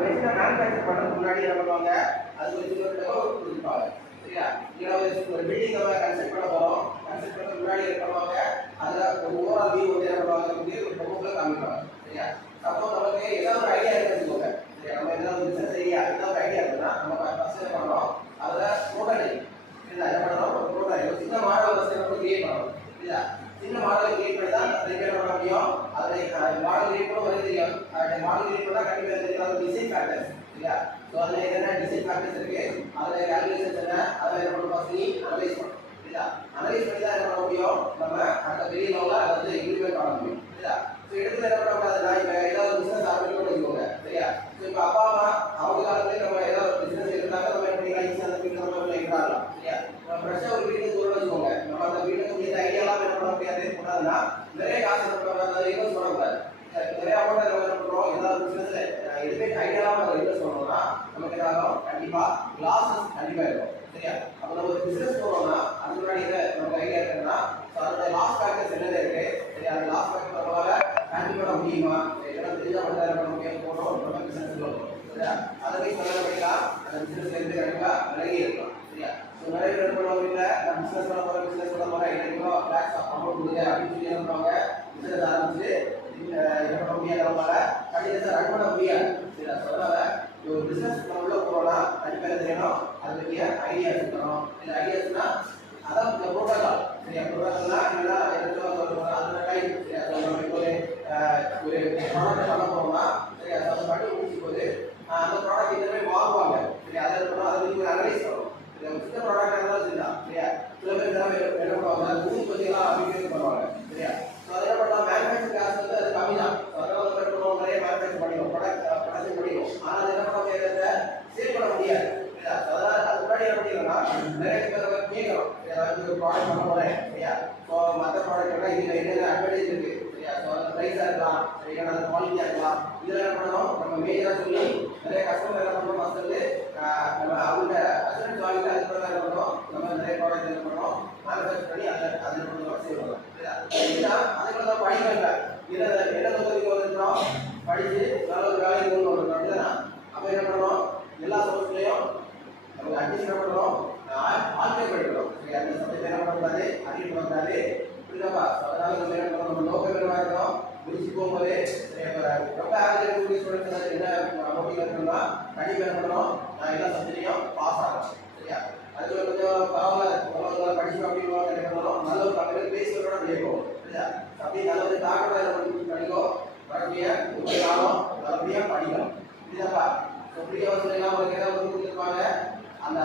மெஷினை மேனுஃபேக்சர் பண்ணுறதுக்கு முன்னாடி என்ன பண்ணுவாங்க, அது ஒரு கொடுப்பாங்க. சரியா? ஒரு பில்டிங் நம்ம கன்ஸ்ட்ரக்ட் பண்ண போகிறோம். கன்ஸ்ட்ரக்ட் பண்ணுறதுக்கு முன்னாடி என்ன பண்ணுவாங்க, அதில் ஒரு ஓவரால் வியூ வந்து என்ன பண்ணுவாங்க, ஒரு டெமோக்கில் காமிப்பாங்க. சரியா? அப்போ நமக்கு ஏதாவது ஒரு ஐடியா இருக்குன்னு சரியா, நம்ம ஏதாவது ஒரு பிசினஸ் ஐடியா ஏதாவது ஒரு ஐடியா இருக்குன்னா நம்ம ஃபர்ஸ்ட் என்ன பண்ணுறோம், அதில் ப்ரோட்டோடைப் என்ன பண்ணுறோம், ஒரு ப்ரோட்டோடைப் சின்ன மாடல் ஃபர்ஸ்ட் நம்ம கிரியேட் பண்ணுறோம். சரியா? சின்ன மாடலை கிரியேட் பண்ணி தான் ரிப்பேர் பண்ண முடியும். அதில் மாடல் கிரியேட் பண்ண வர தெரியும். மாடல் கிரியேட் பண்ணால் கண்டிப்பாக தெரியும் டிசைன் ஃபேக்டர்ஸ். சரியா? ஸோ அதில் என்னென்ன டிசைன் ஃபேக்டர்ஸ் இருக்கு, அதில் கேல்குலேஷன்ஸ் என்ன, அதை என்ன பண்ணணும், ஃபர்ஸ்ட் அனலைஸ் பண்ணணும். சரியா? அனலைஸ் பண்ணி தான் என்ன பண்ண முடியும், நம்ம அந்த பெரிய லெவலில் அதை வந்து இம்ப்ளிமெண்ட் பண்ண முடியும். சரியா? ஸோ எடுத்து என்ன பண்ணக்கூடாதுன்னா, இப்போ ஏதாவது பிசினஸ் ஆரம்பிக்கணும்னு வச்சுக்கோங்க. சரியா? ஸோ இப்போ அப்பா அம்மா அவங்க காலத்துலேயே நம்ம ஏதாவது ஒரு பிசினஸ் எடுத்தாங்க, நம்ம என்ன பண்ணிக்கலாம், ஈஸியாக அந்த ஃபீல்டு நம்ம இருக்கிறாங்களா. சரியா? ஃப்ரெஷ்ஷாக ஒரு வீட்டுக்கு தூரம் வச்சுக்கோங்க. நம்ம அந்த வீட்டுக்கு இந்த ஐடியாலாம் என்ன பண்ண முடியாது கூடாதுன்னா, நிறைய காசு நம்ம இன்வெஸ்ட் பண்ணக்கூடாது. நிறைய அமௌண்ட் நம்ம என்ன பண்ணுறோம், ஏதாவது பிசினஸ்ல எதுவுமே ஐடியாலாம் நம்ம இன்வெஸ்ட் பண்ணோம்னா நமக்கு என்ன ஆகும், கண்டிப்பாக லாஸஸ் கண்டிப்பாக இருக்கும். சரியா? அப்போ நம்ம ஒரு பிசினஸ் போகிறோம்னா அதுக்கு முன்னாடி நமக்கு ஐடியா இருக்குன்னா, ஸோ அதோட லாஸ் ஃபேக்டர்ஸ் என்னென்ன இருக்கு, சரியா, அந்த லாஸ் ஃபேக்டர் நம்மளால ஹேண்டில் பண்ண முடியுமா, எல்லாம் தெரிஞ்சா மட்டும் தான் பண்ண முடியும் போகிறோம் நம்ம பிசினஸ் போகிறோம். சரியா? அதை போய் சொல்ல பண்ணிக்கலாம், அந்த பிசினஸ்ல இருந்து கண்டிப்பாக விலகி இருக்கலாம். சரியா? ஸோ நிறைய பேர் பண்ணுவாங்க, இல்லை நான் பிசினஸ் பண்ண போகிறேன், பிசினஸ் பண்ண போகிறேன், எனக்கு லேக்ஸ் அமௌண்ட் கொடுங்க அப்படின்னு சொல்லி என்ன பண்ணுவாங்க, பிசினஸ் ஆரம்பிச்சு என்ன பண்ண முடியாது, நம்மளால கண்டிப்பாக ரன் பண்ண முடியாது. சரியா? ஸோ அதனால ஒரு பிசினஸ் நம்ம உள்ள போகிறோம்னா கண்டிப்பாக என்ன தெரியணும், அது பற்றிய ஐடியாஸ் இருக்கணும். இந்த ஐடியாஸ்னா அதான் இந்த ப்ரோட்டோகால். சரியா? ப்ரோட்டோகால்னா என்னன்னா அதோட டைம். சரியா? நம்ம இப்போ ஒரு ப்ராடக்ட் பண்ண போகிறோம்னா, சரியா, அதை பண்ணி முடிச்சும் போது அந்த ப்ராடக்ட் இந்த மாதிரி வாங்குவாங்க. சரியா? அதை பண்ணணும், அதை நீங்கள் அனலைஸ் பண்ணணும். சின்ன ப்ராடக்டாக இருந்தாலும் சரிதான். சரியா? சில பேர் என்ன பண்ணுவாங்க, ஊசி பற்றிலாம் அப்படின்னு பண்ணுவாங்க. சரியா? ஸோ அதை என்ன பண்ணலாம், மேனுஃபேக்சர் காஸ்ட் வந்து அது கம்மி தான். அதனால வந்து என்ன பண்ணுவோம், நிறைய மேனுஃபேக்சர் பண்ணிடுவோம், ப்ரொடக்ஷன் பண்ணிடுவோம். ஆனால் அதை என்ன பண்ண முடியாது, சேல் பண்ண முடியாது. சரியா? அதனால அது முன்னாடி என்ன பண்ணிடலாம், நிறைய பேர் கேட்கணும், ஏதாவது ஒரு ப்ராடக்ட் பண்ண போகிறேன். சரியா? ஸோ மற்ற ப்ராடக்ட்னா இதில் என்னென்ன அட்வான்டேஜ் இருக்குது. சரியா? ஸோ அந்த ப்ரைஸாக இருக்கலாம், சரியா, அந்த குவாலிட்டியாக இருக்கலாம். இதெல்லாம் என்ன பண்ணணும், நம்ம மேஜராக சொல்லி நிறைய கஸ்டமர் என்ன பண்ணணும், ஃபஸ்ட் வந்து நம்ம அவங்க அசன்ஸ் வாங்கிட்டு அதுக்கு என்ன பண்ணணும், நம்ம நிறைய ப்ராடக்ட் என்ன பண்ணணும், மேனுஃபேக்சர் பண்ணி அதில் பண்ணணும், சேல் பண்ணலாம். சரியா? அதுக்குள்ள தான் படிக்கல என்ன தொகுதிக்கு வந்துட்டோம், படித்து நல்ல ஒரு வேலைக்கு கொண்டு வரணும். அப்படின்னா அப்போ என்ன பண்ணணும், எல்லா சோர்ஸ்லையும் நமக்கு அட்மிஷன் என்ன பண்ணுறோம், ஆல்டர் பண்ணிக்கிறோம். சரி, அந்த சப்ஜெக்ட் என்ன பண்ணக்கூடாது, அதிகம் பண்ணக்கூடாது. புரியுதாப்பா? அதனால நம்ம என்ன பண்ணணும், நம்ம நோக்கம் என்னவா இருக்கணும், முடிச்சு போகும்போது ரொம்ப ஆவரேஜ் ஸ்டூடெண்ட்ஸ் என்ன மோட்டிவ் இருக்கணும்னா கண்டிப்பாக என்ன பண்ணணும், நான் எல்லா சப்ஜெக்டையும் பாஸ் ஆகணும். சரியா? அதுக்கு கொஞ்சம் பரவாயில்ல படிச்சு அப்படின்னு என்ன பண்ணணும், நல்ல ஒரு பக்கத்தில் பேசுகிறோட வெளியே சரியா? அப்படி நல்ல ஒரு தாக்கத்தை படிக்கோ வரக்கூடிய ஒரு காலம் நல்லபடியாக படிக்கணும். புரியுதாப்பா? ஸோ புரிய வசதி எல்லாம் உங்களுக்கு ஏதாவது கொடுத்துருப்பாங்க, அந்த